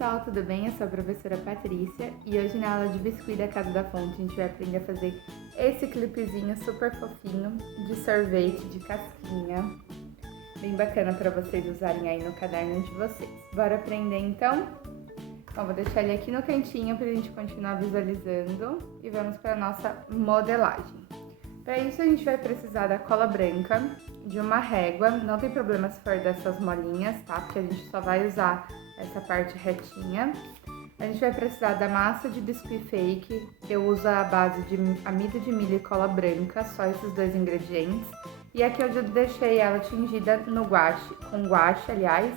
pessoal, tudo bem? Eu sou a professora Patrícia e hoje na aula de biscuit da Casa da Fonte a gente vai aprender a fazer esse clipezinho super fofinho de sorvete de casquinha, bem bacana para vocês usarem aí no caderno de vocês. Bora aprender então? Então vou deixar ele aqui no cantinho para a gente continuar visualizando e vamos para a nossa modelagem. Para isso a gente vai precisar da cola branca, de uma régua, não tem problema se for dessas molinhas, tá? Porque a gente só vai usar essa parte retinha. A gente vai precisar da massa de biscuit fake, eu uso a base de amido de milho e cola branca, só esses dois ingredientes. E aqui eu deixei ela tingida no guache, com guache, aliás,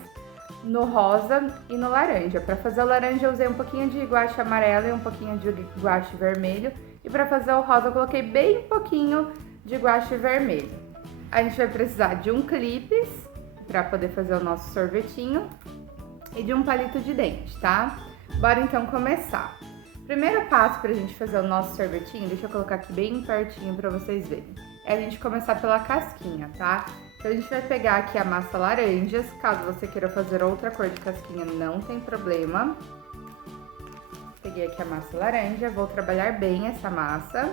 no rosa e no laranja. Para fazer o laranja eu usei um pouquinho de guache amarelo e um pouquinho de guache vermelho. E para fazer o rosa eu coloquei bem pouquinho de guache vermelho. A gente vai precisar de um clipes para poder fazer o nosso sorvetinho e de um palito de dente, tá? Bora então começar. Primeiro passo para a gente fazer o nosso sorvetinho, deixa eu colocar aqui bem pertinho para vocês verem, é a gente começar pela casquinha, tá? Então a gente vai pegar aqui a massa laranjas, caso você queira fazer outra cor de casquinha, não tem problema. Peguei aqui a massa laranja, vou trabalhar bem essa massa,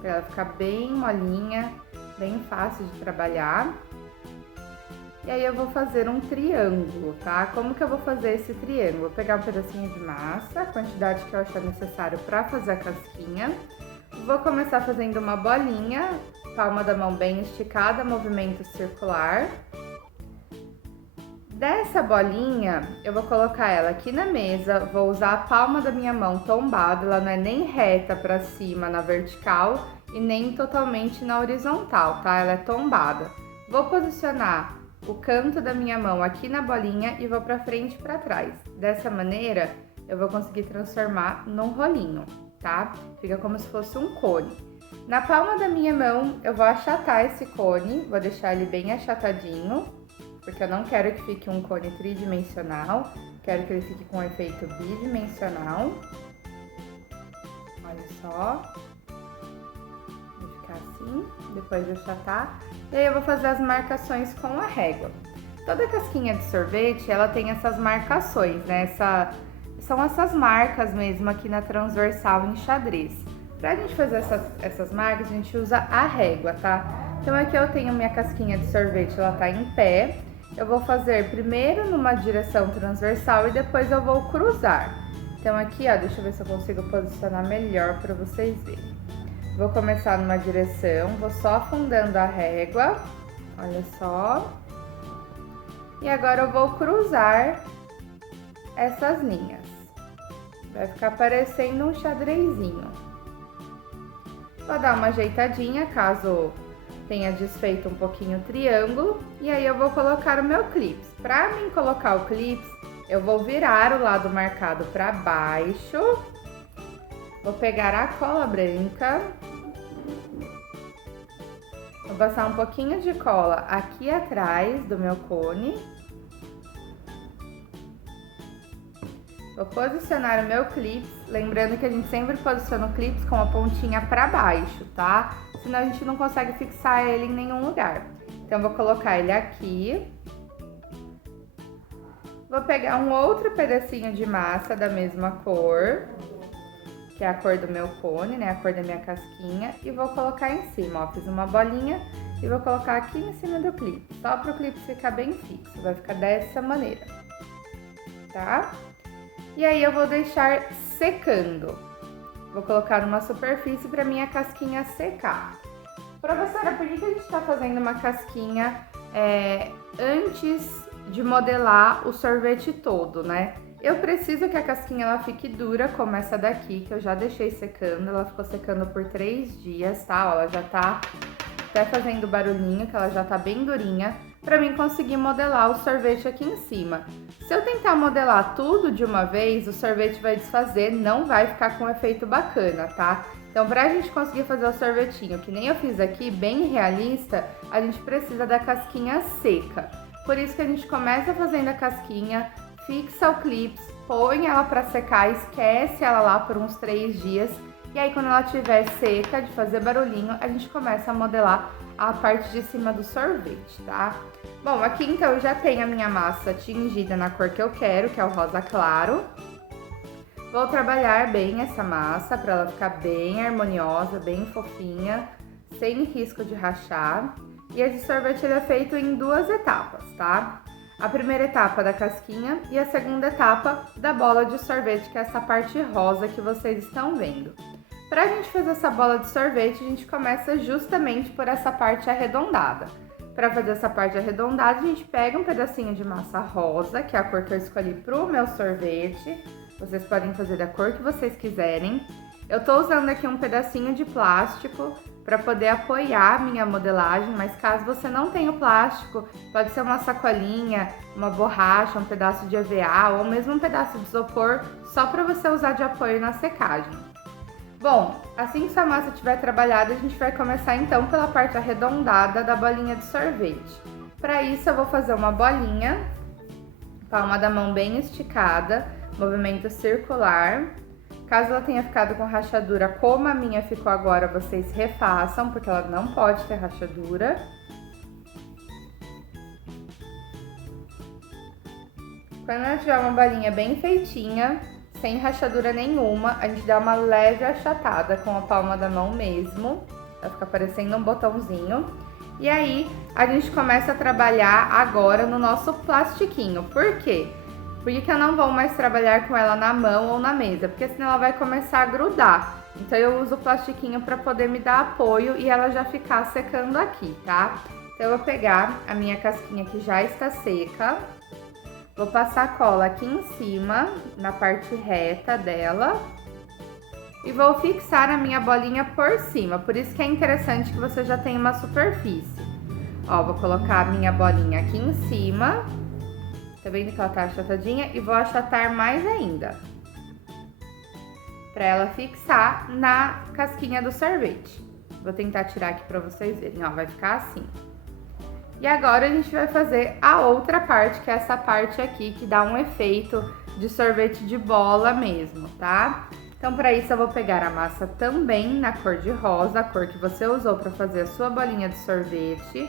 para ela ficar bem molinha, bem fácil de trabalhar. E aí eu vou fazer um triângulo, tá? Como que eu vou fazer esse triângulo? Vou pegar um pedacinho de massa, a quantidade que eu achar necessário para fazer a casquinha. Vou começar fazendo uma bolinha, palma da mão bem esticada, movimento circular. Dessa bolinha, eu vou colocar ela aqui na mesa, vou usar a palma da minha mão tombada, ela não é nem reta para cima na vertical e nem totalmente na horizontal, tá? Ela é tombada. Vou posicionar o canto da minha mão aqui na bolinha e vou pra frente e pra trás. Dessa maneira, eu vou conseguir transformar num rolinho, tá? Fica como se fosse um cone. Na palma da minha mão, eu vou achatar esse cone, vou deixar ele bem achatadinho, porque eu não quero que fique um cone tridimensional, quero que ele fique com um efeito bidimensional. Olha só. Vai ficar assim, depois de achatar. E aí eu vou fazer as marcações com a régua. Toda casquinha de sorvete, ela tem essas marcações, né? São essas marcas mesmo aqui na transversal em xadrez. Pra gente fazer essas marcas, a gente usa a régua, tá? Então aqui eu tenho minha casquinha de sorvete, ela tá em pé. Eu vou fazer primeiro numa direção transversal e depois eu vou cruzar. Então aqui, ó, deixa eu ver se eu consigo posicionar melhor pra vocês verem. Vou começar numa direção, vou só afundando a régua, olha só. E agora eu vou cruzar essas linhas. Vai ficar parecendo um xadrezinho. Vou dar uma ajeitadinha, caso tenha desfeito um pouquinho o triângulo. E aí eu vou colocar o meu clips. Para mim colocar o clips, eu vou virar o lado marcado para baixo. Vou pegar a cola branca, vou passar um pouquinho de cola aqui atrás do meu cone. Vou posicionar o meu clips, lembrando que a gente sempre posiciona o clips com a pontinha para baixo, tá? Senão a gente não consegue fixar ele em nenhum lugar. Então vou colocar ele aqui. Vou pegar um outro pedacinho de massa da mesma cor, que é a cor do meu cone, né, a cor da minha casquinha, e vou colocar em cima, ó, fiz uma bolinha e vou colocar aqui em cima do clipe, só para o clipe ficar bem fixo, vai ficar dessa maneira, tá? E aí eu vou deixar secando, vou colocar numa superfície para minha casquinha secar. Professora, por que a gente tá fazendo uma casquinha antes de modelar o sorvete todo, né? Eu preciso que a casquinha ela fique dura, como essa daqui, que eu já deixei secando. Ela ficou secando por 3 dias, tá? Ó, ela já tá até fazendo barulhinho, que ela já tá bem durinha, pra mim conseguir modelar o sorvete aqui em cima. Se eu tentar modelar tudo de uma vez, o sorvete vai desfazer, não vai ficar com um efeito bacana, tá? Então, pra gente conseguir fazer o sorvetinho, que nem eu fiz aqui, bem realista, a gente precisa da casquinha seca. Por isso que a gente começa fazendo a casquinha, fixa o clips, põe ela para secar, esquece ela lá por uns 3 dias E aí quando ela estiver seca, de fazer barulhinho, a gente começa a modelar a parte de cima do sorvete, tá? Bom, aqui então eu já tenho a minha massa tingida na cor que eu quero, que é o rosa claro. Vou trabalhar bem essa massa para ela ficar bem harmoniosa, bem fofinha, sem risco de rachar. E esse sorvete ele é feito em duas etapas, tá? A primeira etapa da casquinha e a segunda etapa da bola de sorvete, que é essa parte rosa que vocês estão vendo. Para a gente fazer essa bola de sorvete, a gente começa justamente por essa parte arredondada. Para fazer essa parte arredondada, a gente pega um pedacinho de massa rosa, que é a cor que eu escolhi para o meu sorvete. Vocês podem fazer da cor que vocês quiserem. Eu tô usando aqui um pedacinho de plástico para poder apoiar a minha modelagem, mas caso você não tenha o plástico, pode ser uma sacolinha, uma borracha, um pedaço de EVA ou mesmo um pedaço de isopor, só para você usar de apoio na secagem. Bom, assim que sua massa estiver trabalhada, a gente vai começar então pela parte arredondada da bolinha de sorvete. Para isso eu vou fazer uma bolinha, palma da mão bem esticada, movimento circular. Caso ela tenha ficado com rachadura como a minha ficou agora, vocês refaçam, porque ela não pode ter rachadura. Quando ela tiver uma bolinha bem feitinha, sem rachadura nenhuma, a gente dá uma leve achatada com a palma da mão mesmo, vai ficar parecendo um botãozinho. E aí, a gente começa a trabalhar agora no nosso plastiquinho. Por quê? Porque eu não vou mais trabalhar com ela na mão ou na mesa, porque senão ela vai começar a grudar. Então eu uso o plastiquinho para poder me dar apoio e ela já ficar secando aqui, tá? Então eu vou pegar a minha casquinha que já está seca, vou passar cola aqui em cima, na parte reta dela, e vou fixar a minha bolinha por cima. Por isso que é interessante que você já tenha uma superfície. Ó, vou colocar a minha bolinha aqui em cima. Tá vendo que ela tá achatadinha? E vou achatar mais ainda, pra ela fixar na casquinha do sorvete. Vou tentar tirar aqui pra vocês verem, ó, vai ficar assim. E agora a gente vai fazer a outra parte, que é essa parte aqui, que dá um efeito de sorvete de bola mesmo, tá? Então, pra isso eu vou pegar a massa também na cor de rosa, a cor que você usou pra fazer a sua bolinha de sorvete.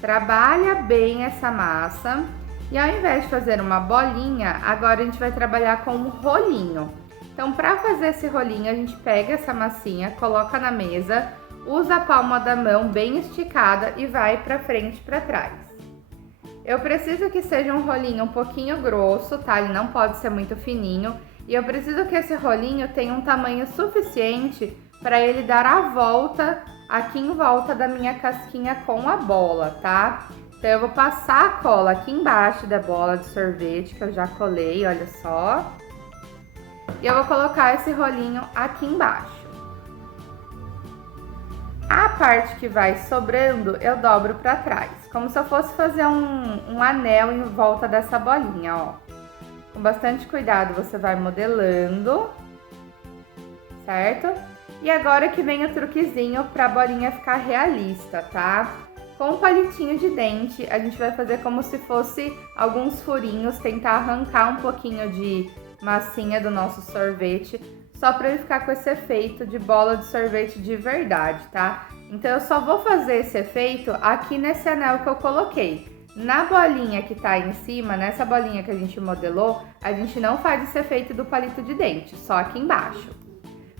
Trabalha bem essa massa. E ao invés de fazer uma bolinha, agora a gente vai trabalhar com um rolinho. Então, para fazer esse rolinho, a gente pega essa massinha, coloca na mesa, usa a palma da mão bem esticada e vai para frente e para trás. Eu preciso que seja um rolinho um pouquinho grosso, tá? Ele não pode ser muito fininho. E eu preciso que esse rolinho tenha um tamanho suficiente para ele dar a volta aqui em volta da minha casquinha com a bola, tá? Então, eu vou passar a cola aqui embaixo da bola de sorvete, que eu já colei, olha só. E eu vou colocar esse rolinho aqui embaixo. A parte que vai sobrando, eu dobro pra trás, como se eu fosse fazer um anel em volta dessa bolinha, ó. Com bastante cuidado, você vai modelando, certo? E agora que vem o truquezinho pra bolinha ficar realista, tá? Com o palitinho de dente, a gente vai fazer como se fosse alguns furinhos, tentar arrancar um pouquinho de massinha do nosso sorvete, só para ele ficar com esse efeito de bola de sorvete de verdade, tá? Então eu só vou fazer esse efeito aqui nesse anel que eu coloquei. Na bolinha que tá aí em cima, nessa bolinha que a gente modelou, a gente não faz esse efeito do palito de dente, só aqui embaixo.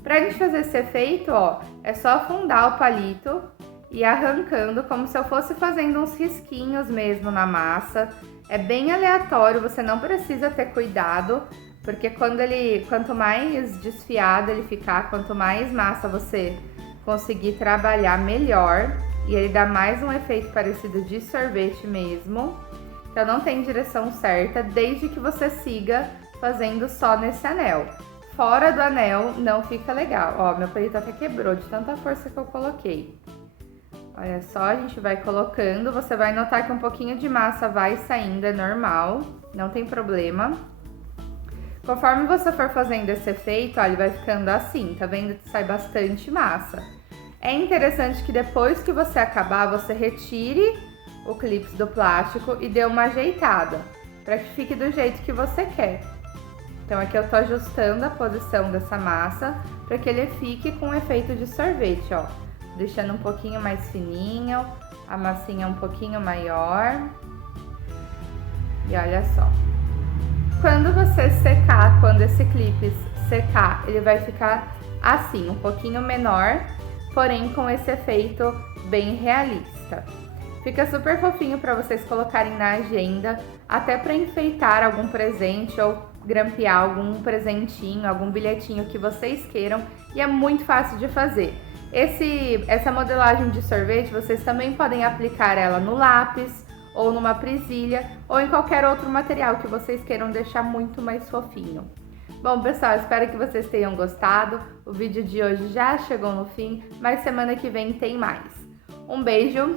Pra gente fazer esse efeito, ó, é só afundar o palito e arrancando como se eu fosse fazendo uns risquinhos mesmo na massa. É bem aleatório, você não precisa ter cuidado, porque quanto mais desfiado ele ficar, quanto mais massa você conseguir trabalhar, melhor. E ele dá mais um efeito parecido de sorvete mesmo. Então não tem direção certa, desde que você siga fazendo só nesse anel. Fora do anel não fica legal. Ó, meu palito até quebrou de tanta força que eu coloquei. Olha só, a gente vai colocando, você vai notar que um pouquinho de massa vai saindo, é normal, não tem problema. Conforme você for fazendo esse efeito, ó, ele vai ficando assim, tá vendo que sai bastante massa. É interessante que depois que você acabar, você retire o clipe do plástico e dê uma ajeitada, para que fique do jeito que você quer. Então aqui eu tô ajustando a posição dessa massa, para que ele fique com efeito de sorvete, ó. Deixando um pouquinho mais fininho, a massinha um pouquinho maior. E olha só. Quando você secar, quando esse clipe secar, ele vai ficar assim, um pouquinho menor, porém com esse efeito bem realista. Fica super fofinho para vocês colocarem na agenda, até para enfeitar algum presente ou grampear algum presentinho, algum bilhetinho que vocês queiram, e é muito fácil de fazer. Essa modelagem de sorvete, vocês também podem aplicar ela no lápis, ou numa presilha, ou em qualquer outro material que vocês queiram deixar muito mais fofinho. Bom, pessoal, espero que vocês tenham gostado. O vídeo de hoje já chegou no fim, mas semana que vem tem mais. Um beijo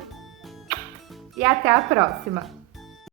e até a próxima!